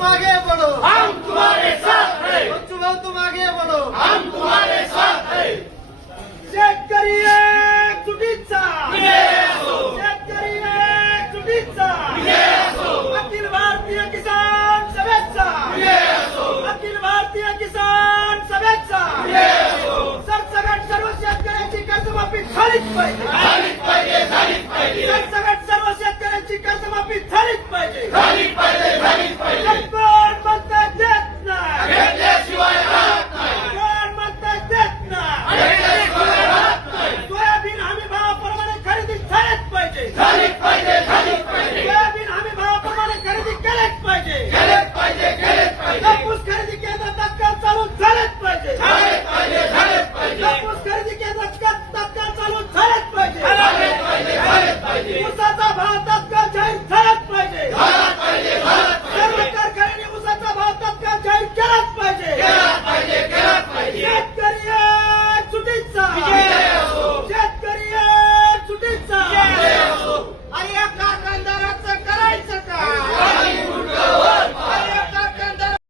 तुम आगे बढ़ो, हम तुम्हारे साथ हैं, बच्चू भाऊ तुम आगे बढ़ो, हम तुम्हारे साथ हैं। शेतकरी एकजुटीचा, विजय असो, शेतकरी एकजुटीचा, विजय असो, अखिल भारतीय किसान सभेचा, विजय असो, अखिल भारतीय किसान सभेचा, विजय असो. सरसकट सर्व शेतकऱ्यांची कर्जमाफी झालीच पाहिजे, झालीच पाहिजे, झालीच पाहिजे. सरसकट